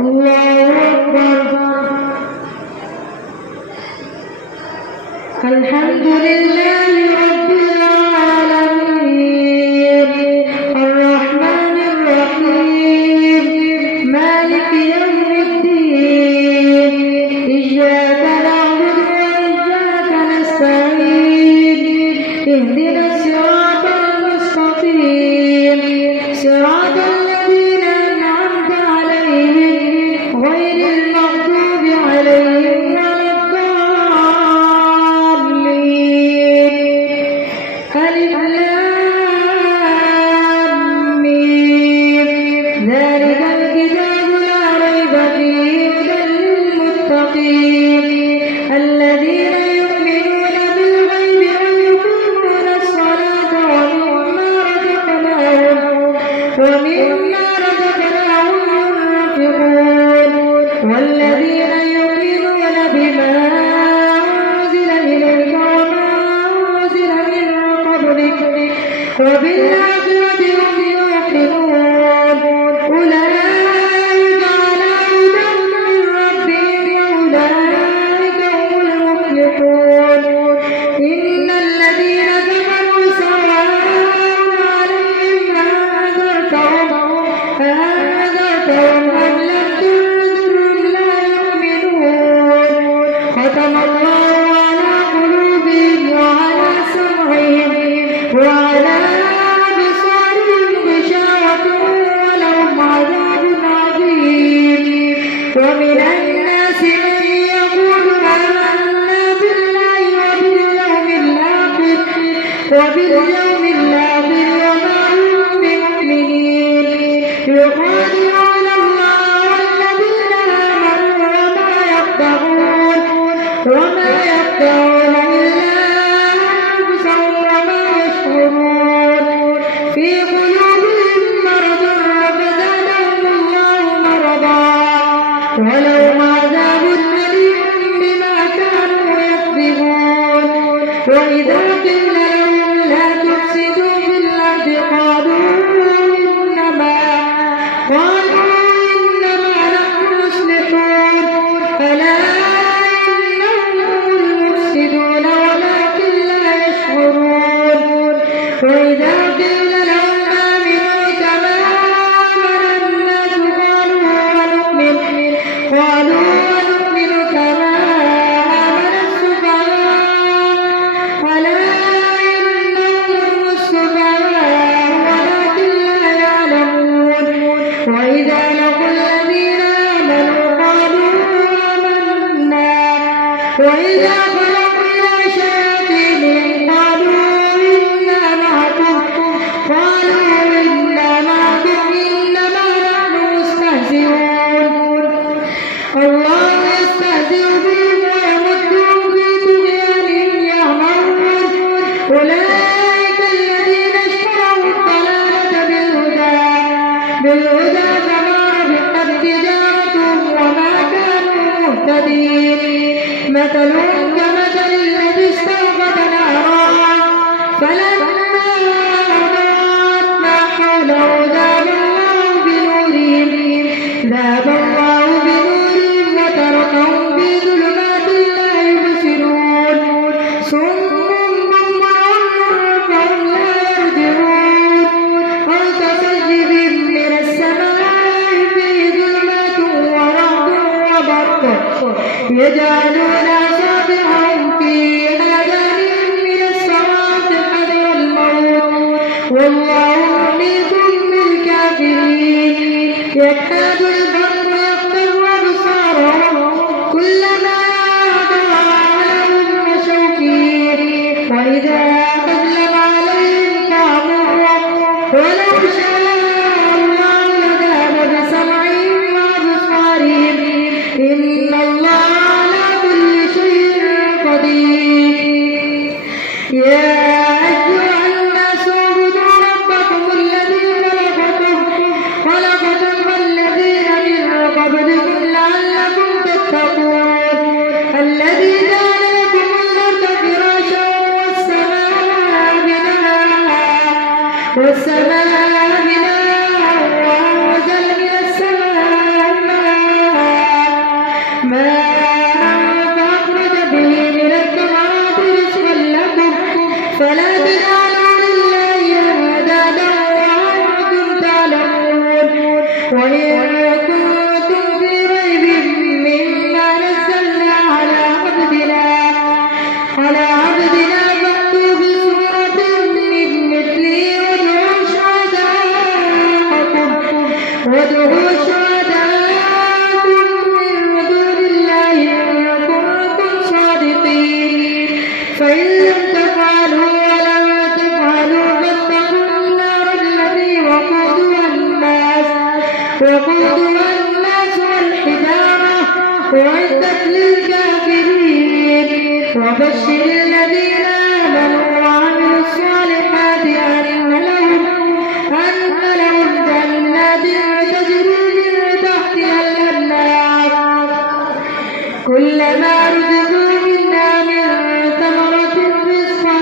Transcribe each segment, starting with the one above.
الله أكبر. الحمد لله رب العالمين الرحمن الرحيم مالك يوم الدين إياك نعبد وإياك نستعين اهدنا الصراط المستقيم صراط الذين أنعمت عليهم غير المغضوب عليهم ولا الضالين. ألف لام ميم ذلك الكتاب لا ريب فيه هدى للمتقين الذين يؤمنون بالغيب ويقيمون الصلاة ومما رزقناهم ينفقون والذين يؤمنون بما أنزل إليك وما أنزل من قبلك وبالآخرة هم يوقنون أولئك على هدى من ربهم وأولئك هم المفلحون. إن الذين كفروا سواء عليهم أأنذرتهم أم لم تنذرهم لا يؤمنون. ختم الله على قلوبهم وعلى سمعهم وعلى أبصارهم غشاوة ولهم عذاب عظيم. ومن الناس من يقول آمنا بالله وباليوم الآخر وما هم بمؤمنين يخادعون الله والذين آمنوا وما يخدعون إلا أنفسهم وما يشعرون. في قلوبهم مرض فزادهم الله مرضا ولهم عذاب أليم بما كانوا يكذبون. وإذا قيل لهم لا تفسدوا في الأرض قالوا إنما نحن مصلحون ألا إنهم هم المفسدون ولكن لا يشعرون. وإذا قيل لهم آمنوا كما آمن الناس قالوا ونؤمن كما آمن السفهاء ألا إنهم هم السفهاء ولكن لا يعلمون. وإذا لقوا الذين آمنوا قالوا آمنا وإذا خلوا إلى شياطينهم قالوا إنا معكم إنما نحن مستهزئون. الله يستهزئ بهم ويمدهم في طغيانهم يعمهون. أولئك الذين اشتروا الضلالة بالهدى فما ربحت تجارتهم وما كانوا مهتدين. مثلهم كمثل الذي استوقد نارا فلما أضاءت ما حوله ذهب الله بنورهم وتركهم في ظلمات لا يبصرون. صم بكم فهم لا يرجعون. أو كصيب من السماء فيه ظلمات ورعد وبرق يجعلون أصابعهم في آذانهم من الصواعق حذر الموت والله محيط بالكافرين. يكاد البرق يخطف أبصارهم كلما أضاء لهم مشوا فيه وإذا أظلم عليهم قاموا ولو شاء الله لذهب بسمعهم وأبصارهم إن الله على كل شيء قدير. يا أيها الناس اعبدوا ربكم الذي خلقكم والذين وإن كنتم في ريب مما نزلنا على عبدنا فأتوا بسورة من مثله وادعوا شهداءكم من دون الله إن كنتم صادقين فإن لم تفعلوا ولم تفعلوا فاتقوا النار التي وقودها الناس والحجارة أعدت للكافرين وبشر الذين آمنوا وعملوا الصالحات أن لهم جنات تجري من تحتها الأنهار كلما رزقوا منها من ثمرة رزقا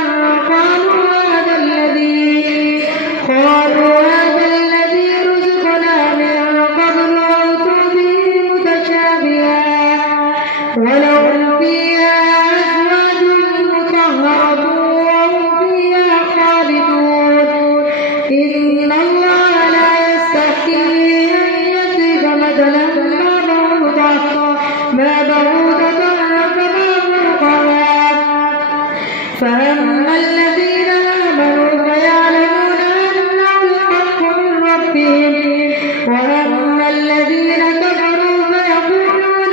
قالوا هذا الذي رزقنا من قبل وأتوا به متشابها ولهم فيها أزواج مطهرة وهم فيها خالدون إن الله لا يستحيي أن يضرب مثلا ما بعوضة فما فوقها فأما الذين آمنوا فيعلمون أنه الحق من ربهم وأما الذين كفروا فيقولون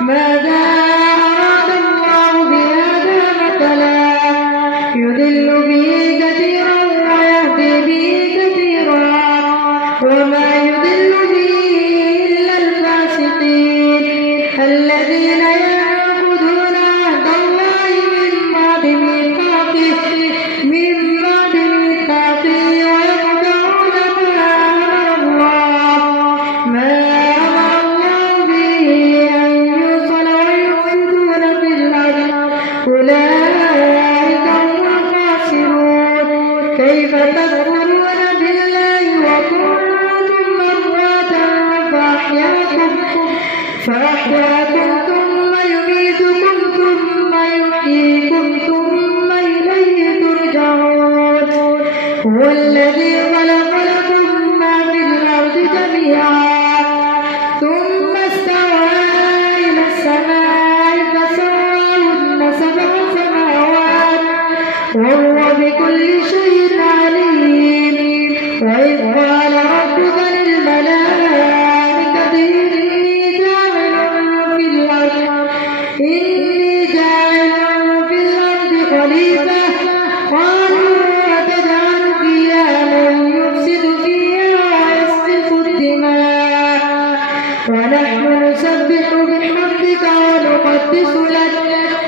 ماذا أراد الله بهذا مثلا يضل به كثيرا ويهدي به كثيرا وما يضل به إلا الفاسقين الذين ينقضون عهد الله من بعد ميثاقه ويقطعون ما أمر الله به أن يوصل ويفسدون في الأرض أولئك هم الخاسرون كيف تكفرون بالله وكنتم أمواتا فأحياكم ثم يميتكم ثم يحييكم ثم إليه ترجعون هو الذي خلق لكم ما في الأرض جميعا ثم استوى إلى السماء فسواهن سبع سماوات وهو بكل شيء عليم وإذ قال ربك للملائكة إني جاعل في الأرض خليفة قالوا أتجعل فيها من يفسد فيها ويسفك الدماء ونحن نسبح بحمدك ونقدس لك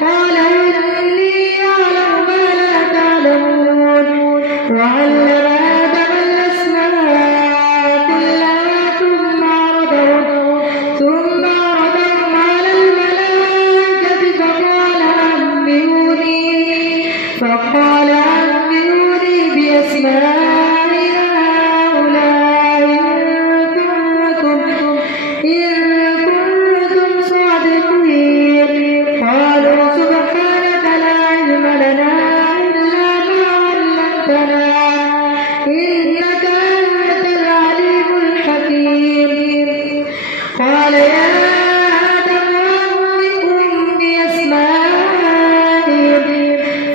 قال إني أعلم ما لا تعلمون وعلم آدم الأسماء كلها ثم عرضهم على الملائكة فقال أنبئوني بأسماء هؤلاء إن كنتم صادقين قالوا سبحانك لا علم لنا إلا ما علمتنا إنك أنت العليم الحكيم قال يا آدم أنبئهم بأسمائهم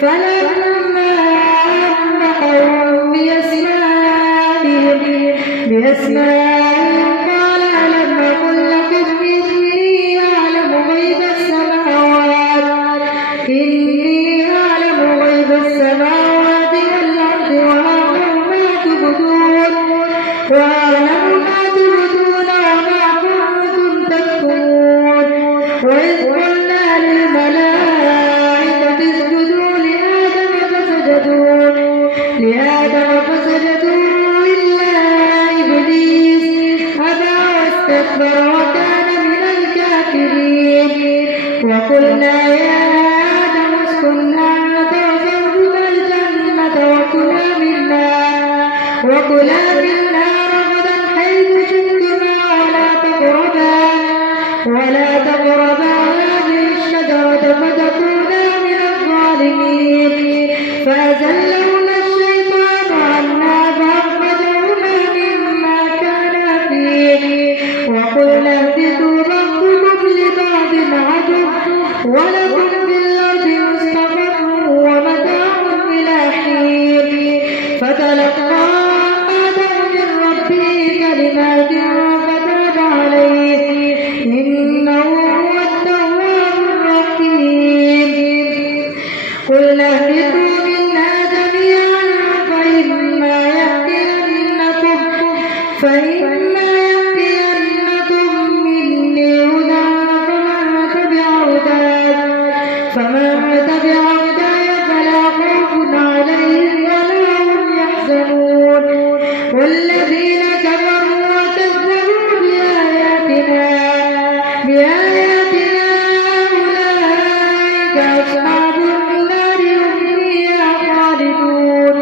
فلما أنبأهم بأسمائهم قال ألم أقل لكم إني أعلم غيب السماوات والأرض وأعلم ما تبدون وما كنتم تكتمون وإذ قلنا للملائكة اسجدوا لآدم فسجدوا إلا إبليس أبى واستكبر وكان من الكافرين وقلنا يا آدم اسكن أنت وزوجك الجنة وكلا منها رغدا حيث شئتما ولا تقربا هذه الشجرة فتكونا من الظالمين فأزلهما الشيطان عنها فإما يأتينكم مني هدى فمن تبع هداي فلا خوف عليهم ولا هم يحزنون والذين كفروا وكذبوا بآياتنا أولئك أصحاب النار هم فيها خالدون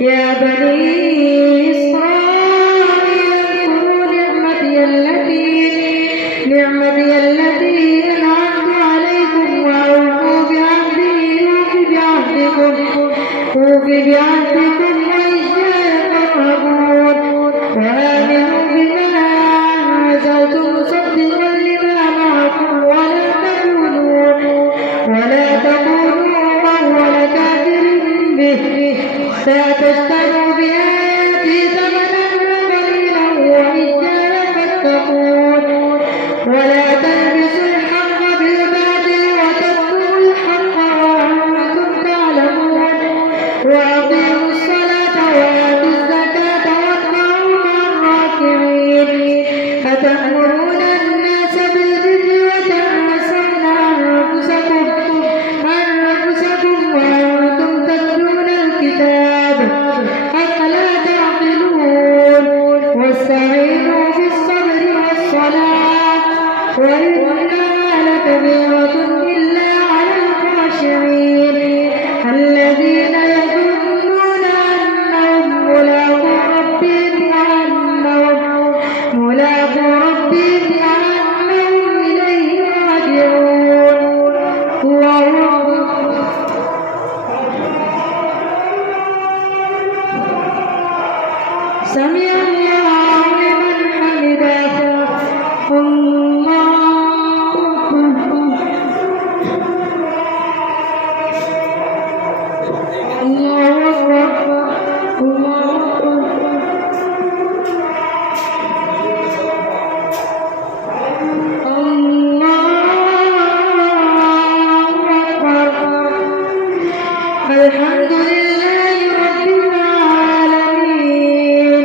يا بني إسرائيل اذكروا نعمتي التي أنعمت عليكم وأوفوا بعهدي أوف بعهدكم وإياي فارهبون وآمنوا بما أنزلت مصدقا لما معكم ولا تكونوا أول كافر به لا تشتروا بآياتي ثمنا قليلا وإياي فاتقون ولا تلبسوا الحق بالباطل وتكتموا الحق وأنتم تعلمون وأقيموا الصلاة وآتوا الزكاة واركعوا مع الراكعين أتأمرون الناس بالبر وتنسون أنفسكم وأنتم تتلون الكتاب أفلا تعقلون واستعينوا في الصبر والصلاة وإنها لكبيرة إلا على الخاشعين الذين يظنون أنهم ملاقو ربهم وأنهم إليه راجعون الله أكبر سمع الله لمن حمده الله أكبر الله أكبر الله أكبر الحمد لله رب العالمين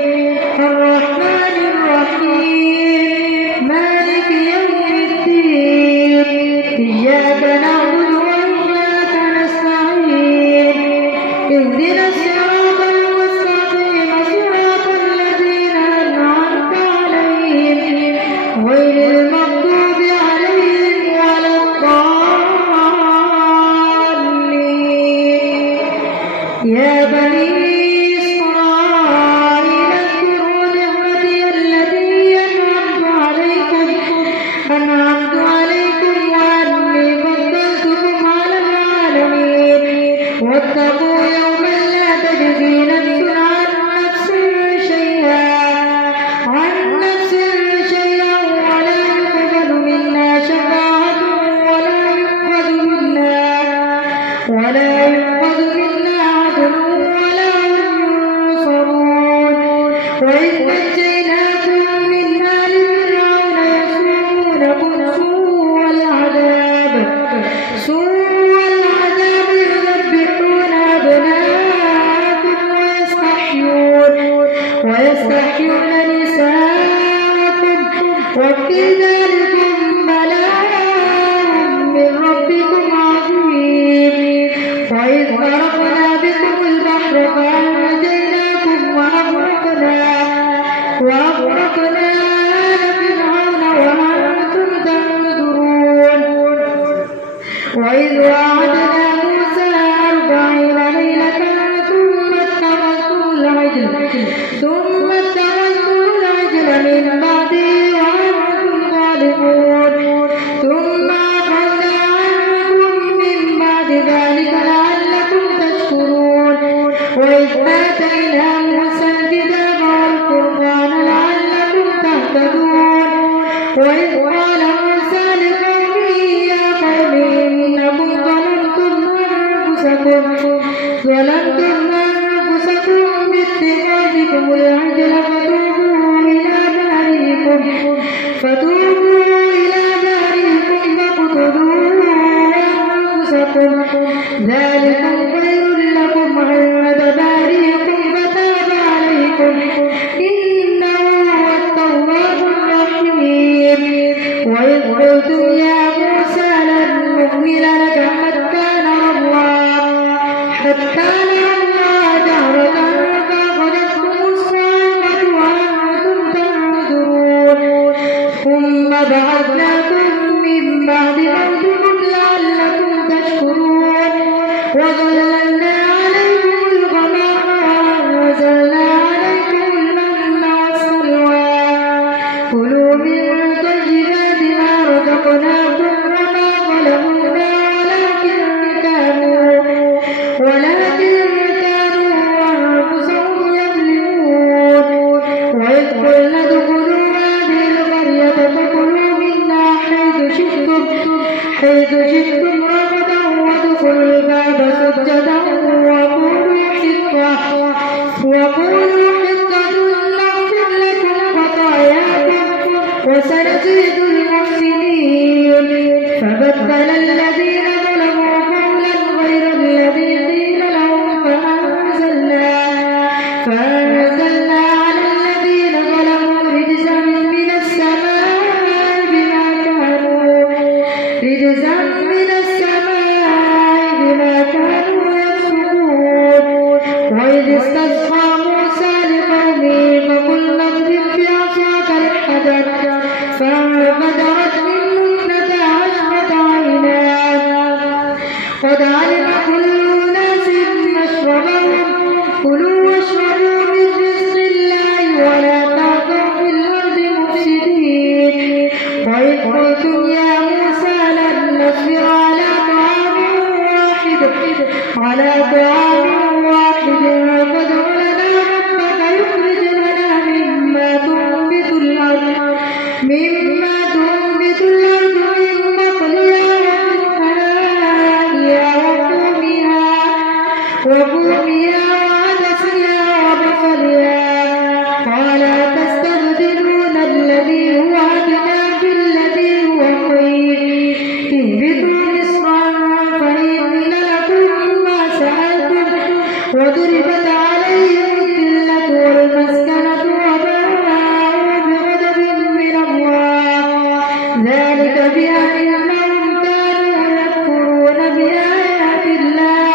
الرحمن الرحيم مالك يوم الدين إياك نعبد وإياك نستعين اهدنا الصراط المستقيم صراط الذين أنعمت عليهم غير المغضوب عليهم ولا الضالين يا بني إسرائيل اذكروا نعمتي التي أنعمت عليكم وأني فضلتكم على العالمين واتقوا يوما لا تجزي نفس عن نفس شيئا ولا يقبل منا شفاعة ولا يؤخذ منا عدل ولا هم ينصرون وإذ نجيناكم من آل فرعون يسومونكم سوء العذاب يذبحون أبناءكم ويستحيون نساءكم وفي ذلكم بلاء من ربكم عظيم وإذ فرقنا بكم البحر فأنجيناكم وأغرقنا آل فرعون وأنتم تنظرون وإذ وعدنا موسى 40 ليلة ثم اتخذتم العجل من بعده وأنتم ظالمون ثم عفونا عنكم من بعد ذلك لعلكم تشكرون وإذ آتينا موسى الكتاب والفرقان لعلكم تهتدون وإذ قال موسى لقومه يا قوم إنكم ظلمتم أنفسكم باتخاذكم العجل فتوبوا إلى بارئكم فاقتلوا أنفسكم ذلكم خير لكم عند بارئكم فتاب عليكم إنه بعثناكم من بعد موتكم لعلكم تشكرون وظللنا عليكم الغمام وأنزلنا عليكم المن والسلوى كلوا من طيبات ما رزقناكم وما ظلمونا ولكن كانوا أنفسهم يظلمون وإذ قلنا ادخلوا هذه القرية فكلوا منها حيث شئتم رغدا وادخلوا الباب سجدا وقولوا حطة نغفر لكم خطاياكم وسنزيد المحسنين فبدل الذين ظلموا قولا غير الذي قيل لهم فأنزلنا على الذين ظلموا رجزا من السماء بما كانوا يفسقون وإذ استسقى موسى لقومه فقلنا اضرب بعصاك الحجر فانفجرت منه 12 عينا قد علم كل أناس مشربهم كلوا واشربوا من رزق الله ولا تعثوا في الأرض مفسدين وإذ قلتم يا موسى لن نصبر على طعام واحد فادع لنا ربك يخرج لنا مما تنبت الأرض من بقلها وفومها وعدسها وبصلها قال تستبدلون الذي هو أدنى بالذي هو خير اهبطوا مصرا فإن لكم ما سألتم وضربت عليهم الذلة والمسكنة وباءوا بغضب من الله ذلك بأنهم كانوا يكفرون بآيات الله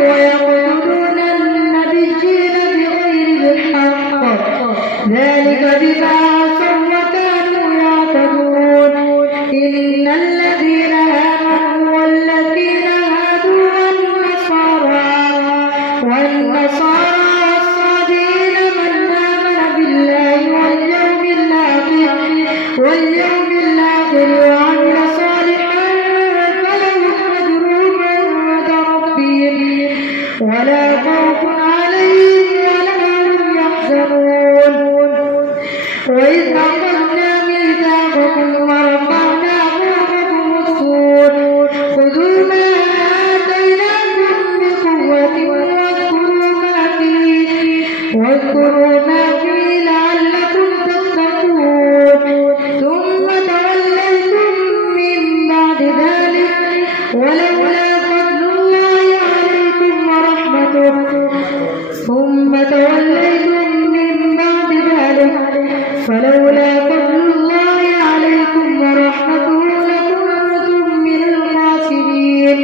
ويقتلون النبيين بغير الحق ذلك بما عصوا وكانوا يعتدون إن الذين آمنوا والذين هادوا والنصارى والصابئين من آمن بالله واليوم الآخر وعمل صالحا فلهم أجرهم عند ربهم ولا خوف عليهم ولا هم يحزنون وإذ أخذنا ميثاقكم ورفعنا فوقكم الطور خذوا ما آتيناكم بقوة واذكروا ما فيه لعلكم تتقون ثم توليتم من بعد ذلك ولولا فضل الله عليكم ورحمته فلولا فضل الله عليكم ورحمته لكنتم من الخاسرين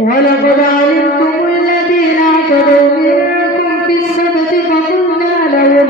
ولقد علمتم الذين اعتدوا منكم في السبت فقلنا لهم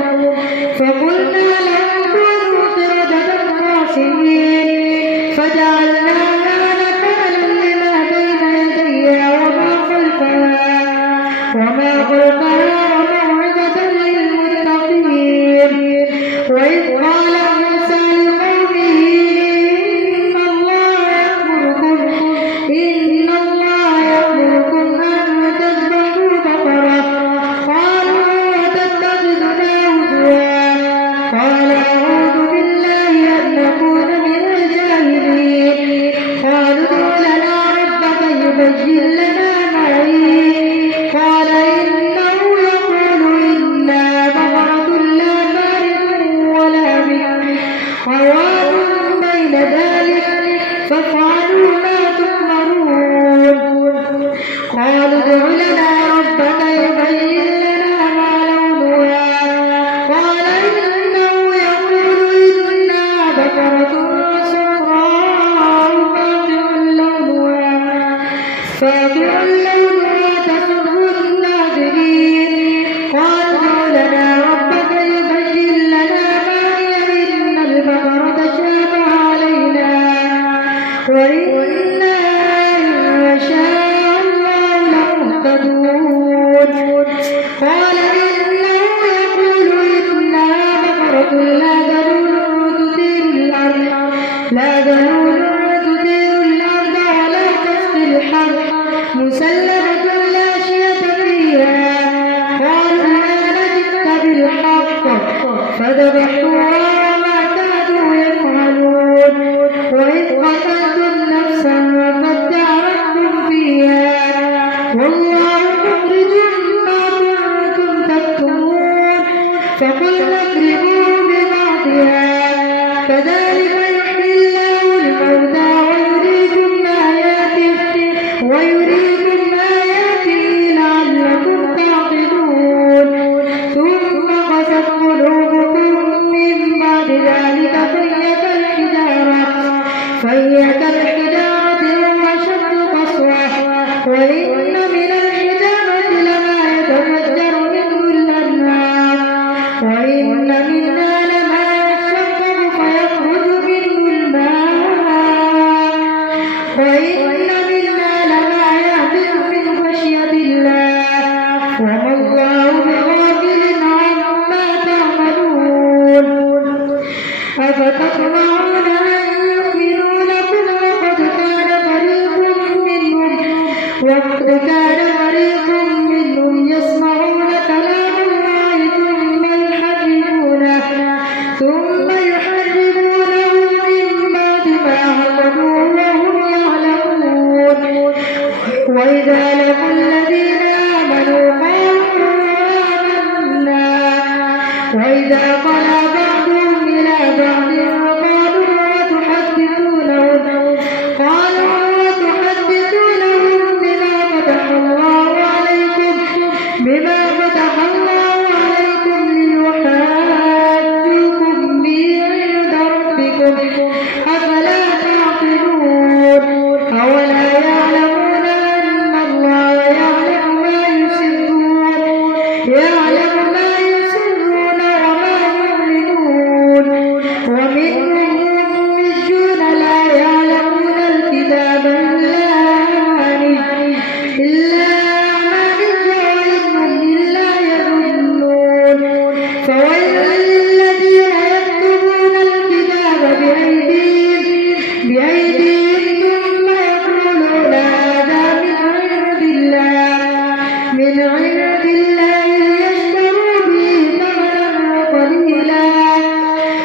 فقلنا اضربوا ببعضها كذلك يحيي الله الموتى ويريكم آياته لعلكم تعقلون ثم قست قلوبكم من بعد ذلك فهي كالحجارة وأشد قسوة وإن من الحجارة لما يتفجر منه الأنهار وإن منها لما يشقق فيخرج منه الماء وإن منها لما يهبط من خشية الله وما الله بغافل عما تعملون أفتطمعون أن يؤمنوا لكم وقد كان فريق منهم يسمعون كلام الله ثم يحرفونه من بعد ما عقلوه وهم يعلمون وإذا لقوا الذين آمنوا قالوا آمنا وإذا خلا بعضهم إلى بعض قالوا وتحدثونهم بما فتح الله عليكم ليحاجوكم به عند ربكم أفلا تعقلون أولا يعلمون أن الله يعلم ما يسرون وما يعلنون ومنهم أميون لا يعلمون الكتاب إلا فويل للذين يكتبون الكتاب بأيديهم ثم يقولون هذا من عند الله ليشتروا به ثمنا قليلا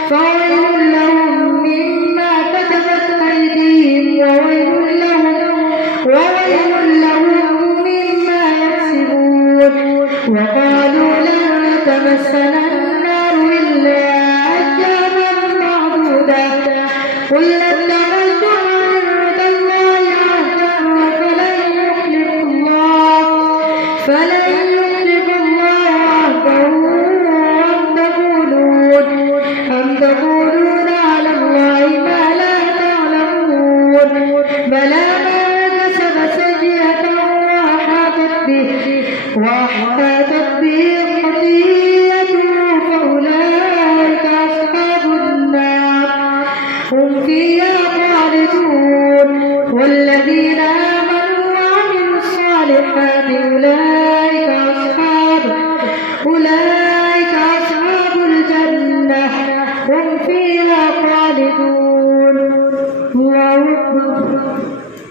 فويل لهم مما كتبت أيديهم وويل لهم مما يكسبون وقالوا لن تمسنا النار إلا أياما معدودة قل اتخذتم عند الله عهدا فلن يخلف الله عهده أم تقولون على الله ما لا تعلمون بلى من كسب سيئة وأحاطت به خطيئته فأولئك أصحاب النار هم فيها خالدون والذين آمنوا وعملوا الصالحات أولئك أصحاب الجنة هم فيها خالدون.